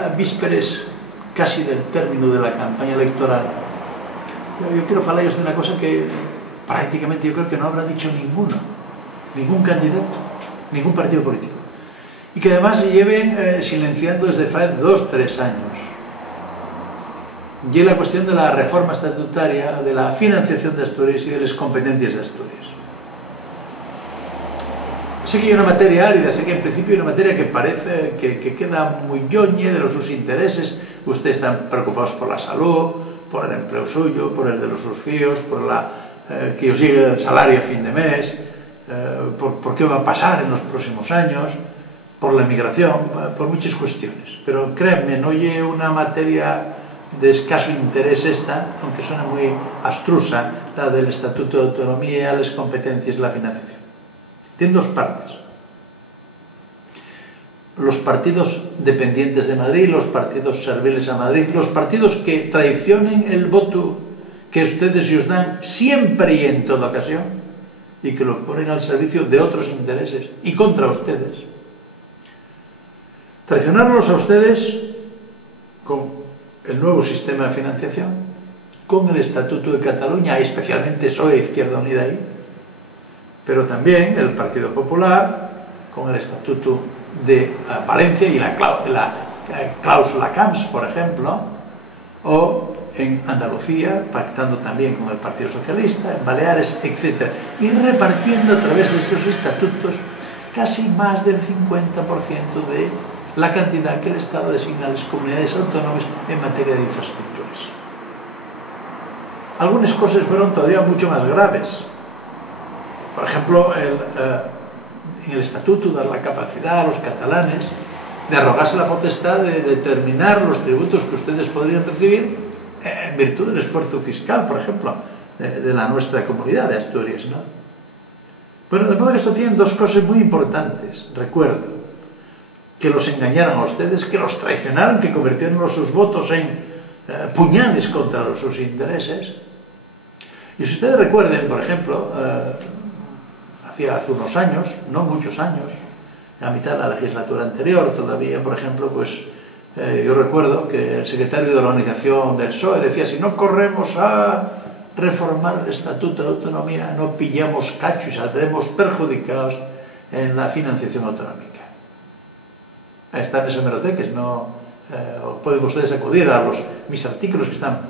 ya vísperes casi del término de la campaña electoral, yo quiero hablaros de una cosa que prácticamente yo creo que no habrá dicho ningún candidato, ningún partido político, y que además se lleven silenciando desde hace 2 o 3 años. Y es la cuestión de la reforma estatutaria, de la financiación de Asturias y de las competencias de Asturias. Sé que hay una materia árida, sé que en principio hay una materia que parece que queda muy ñoñe de sus intereses. Ustedes están preocupados por la salud, por el empleo suyo, por el de los sus fíos, por que os llegue el salario a fin de mes, por qué va a pasar en los próximos años, por la emigración, por muchas cuestiones. Pero créanme, no hay una materia de escaso interés esta, aunque suena muy abstrusa, la del Estatuto de Autonomía, las competencias y la financiación. Tiene 2 partes. Los partidos dependientes de Madrid, los partidos serviles a Madrid, los partidos que traicionen el voto que ustedes os dan siempre y en toda ocasión y que lo ponen al servicio de otros intereses y contra ustedes. Traicionarlos a ustedes con el nuevo sistema de financiación, con el Estatuto de Cataluña, especialmente PSOE, Izquierda Unida ahí, pero también el Partido Popular, con el Estatuto de Valencia y la cláusula Camps, por ejemplo, o en Andalucía, pactando también con el Partido Socialista, en Baleares, etc. Y repartiendo a través de estos estatutos casi más del 50% de la cantidad que el Estado designa a las comunidades autónomas en materia de infraestructuras. Algunas cosas fueron todavía mucho más graves. Por ejemplo, en el Estatuto dar la capacidad a los catalanes de arrogarse la potestad de determinar los tributos que ustedes podrían recibir en virtud del esfuerzo fiscal, por ejemplo, de la nuestra comunidad de Asturias, ¿no? Bueno, de modo que esto tiene 2 cosas muy importantes. Recuerdo que los engañaron a ustedes, que los traicionaron, que convirtieron sus votos en puñales contra sus intereses. Y si ustedes recuerden, por ejemplo, hace unos años, no muchos años, a mitad de la legislatura anterior todavía, por ejemplo, pues yo recuerdo que el secretario de organización del PSOE decía: si no corremos a reformar el Estatuto de Autonomía, no pillamos cacho y saldremos perjudicados en la financiación autonómica. Está en ese hemeroteques, no pueden ustedes acudir a mis artículos que están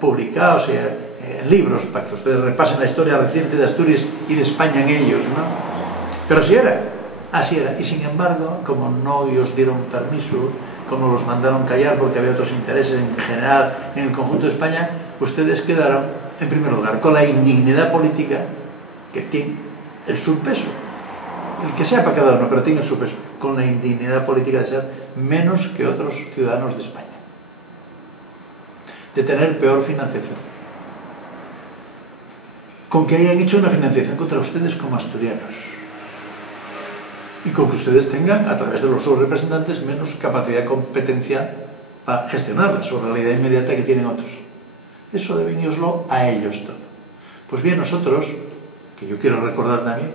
publicados en libros para que ustedes repasen la historia reciente de Asturias y de España en ellos, ¿no? Pero así era. Y sin embargo, como no os dieron permiso, como los mandaron callar porque había otros intereses en general en el conjunto de España, ustedes quedaron, en primer lugar, con la indignidad política que tiene el subpeso. El que sea para cada uno, pero tiene el subpeso, con la indignidad política de ser menos que otros ciudadanos de España, de tener peor financiación, con que hayan hecho una financiación contra ustedes como asturianos y con que ustedes tengan, a través de los sus representantes, menos capacidad competencial para gestionarla, su realidad inmediata que tienen otros. Eso debíoslo a ellos todo. Pues bien, nosotros, que yo quiero recordar también,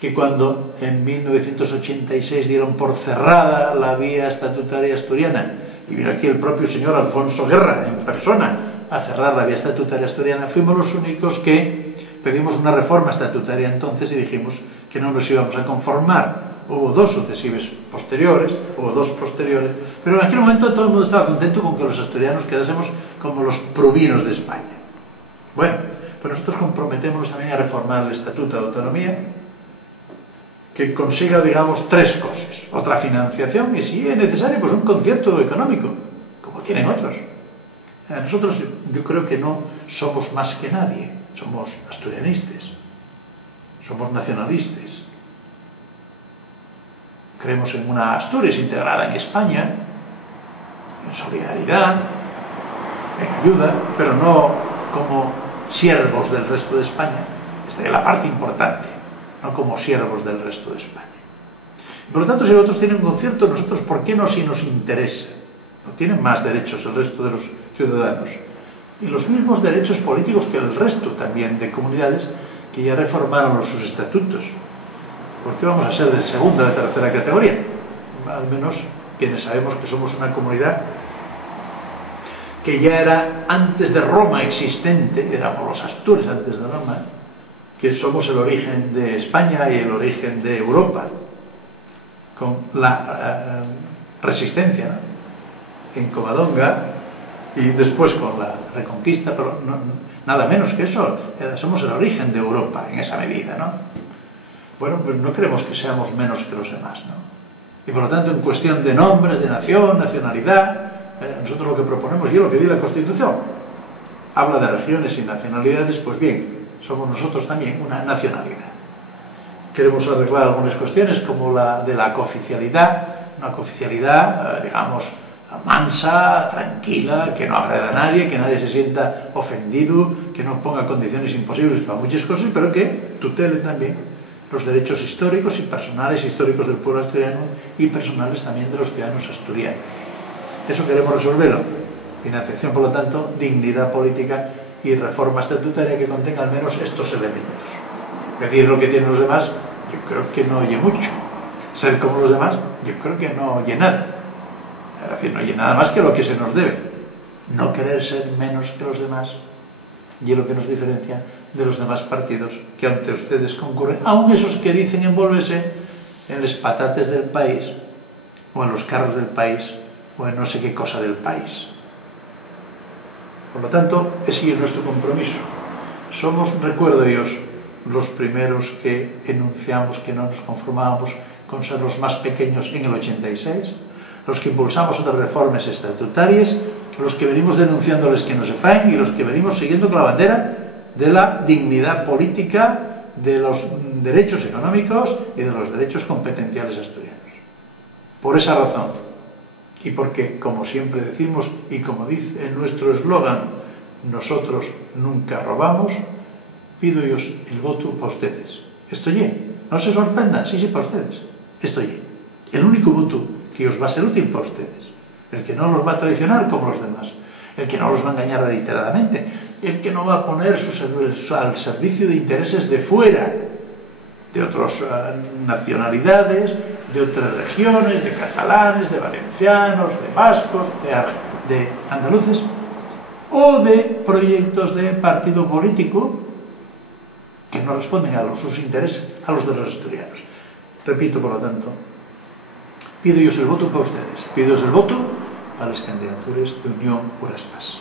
que cuando en 1986 dieron por cerrada la vía estatutaria asturiana, y vino aquí el propio señor Alfonso Guerra en persona a cerrar la vía estatutaria asturiana, fuimos los únicos que pedimos una reforma estatutaria entonces y dijimos que no nos íbamos a conformar. Hubo 2 sucesivas posteriores, hubo 2 posteriores, pero en aquel momento todo el mundo estaba contento con que los asturianos quedásemos como los provinos de España. Bueno, pues nosotros comprometémonos también a reformar el Estatuto de Autonomía, que consiga, digamos, 3 cosas. Otra financiación y, si es necesario, pues un concierto económico, como tienen otros. Nosotros, yo creo que no somos más que nadie. Somos asturianistas, somos nacionalistas. Creemos en una Asturias integrada en España, en solidaridad, en ayuda, pero no como siervos del resto de España. Esta es la parte importante, no como siervos del resto de España. Por lo tanto, si otros tienen un concierto, nosotros, ¿por qué no si nos interesa? No tienen más derechos el resto de los ciudadanos. Y los mismos derechos políticos que el resto también de comunidades que ya reformaron sus estatutos. ¿Por qué vamos a ser de segunda o de tercera categoría? Al menos quienes sabemos que somos una comunidad que ya era antes de Roma existente, éramos los astures antes de Roma, que somos el origen de España y el origen de Europa, con la resistencia, ¿no?, en Covadonga y después con la Reconquista, pero nada menos que eso, somos el origen de Europa en esa medida, ¿no? Bueno, pues no creemos que seamos menos que los demás, ¿no? Y por lo tanto, en cuestión de nombres, de nación, nacionalidad, nosotros lo que proponemos, y es lo que dice la Constitución, habla de regiones y nacionalidades, pues bien, somos nosotros también una nacionalidad. Queremos arreglar algunas cuestiones como la de la cooficialidad, una cooficialidad, digamos, mansa, tranquila, que no agreda a nadie, que nadie se sienta ofendido, que no ponga condiciones imposibles para muchas cosas, pero que tutele también los derechos históricos y personales históricos del pueblo asturiano y personales también de los ciudadanos asturianos. Eso queremos resolverlo. Financiación, por lo tanto, dignidad política y reforma estatutaria que contenga al menos estos elementos. Pedir lo que tienen los demás, yo creo que no oye mucho. Ser como los demás, yo creo que no oye nada. Es decir, no oye nada más que lo que se nos debe. No querer ser menos que los demás, y es lo que nos diferencia de los demás partidos que ante ustedes concurren, aun esos que dicen envolverse en los patates del país, o en los carros del país, o en no sé qué cosa del país. Por lo tanto, ese es nuestro compromiso. Somos, recuerdo yo, los primeros que enunciamos que no nos conformábamos con ser los más pequeños en el 86, los que impulsamos otras reformas estatutarias, los que venimos denunciándoles que no se faen y los que venimos siguiendo con la bandera de la dignidad política, de los derechos económicos y de los derechos competenciales asturianos. Por esa razón, y porque, como siempre decimos, y como dice en nuestro eslogan, nosotros nunca robamos, pido yo el voto para ustedes. Esto ye, no se sorprendan, sí, para ustedes. Esto ye, el único voto que os va a ser útil para ustedes, el que no los va a traicionar como los demás, el que no los va a engañar reiteradamente, el que no va a poner al servicio de intereses de fuera, de otras nacionalidades, de otras regiones, de catalanes, de valencianos, de vascos, de andaluces, o de proyectos de partido político que no responden a sus intereses, a los de los asturianos. Repito, por lo tanto, pido yo el voto para ustedes, pido el voto para las candidaturas de Unión Uraspas.